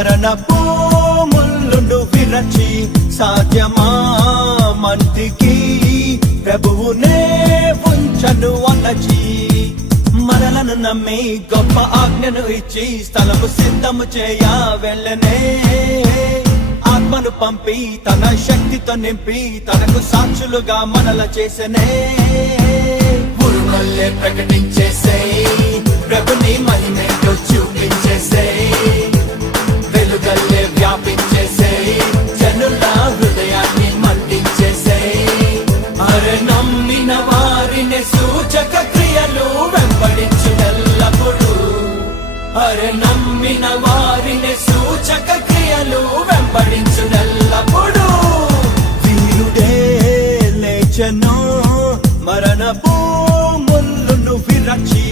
మరణపు ముళ్ళును విరచి సాధ్యమా మంటికి ప్రభువునే ఉంచను అన్నచి మనలను నమ్మి గొప్ప ఆజ్ఞను ఇచ్చి స్థలము సిద్ధము చేయ వెళ్ళనే ఆత్మను పంపి తన శక్తితో నింపి తనకు సాక్షులుగా మనల చేసనే పురుమల్లే ప్రకటించేసే ప్రభుని మహిమేటో చూపించేసే వెలుగల్లే వ్యాపించేసే జనుల హృదయాన్ని మండించేసే అరే నమ్మిన వారిని సూచక క్రియలు వెంబడించునెల్లప్పుడు అరే నమ్మిన వారిని సూచక క్రియలు వెంబడించునెల్లప్పుడు వీరుడే లేచెను మరణపు ముళ్ళును విరచి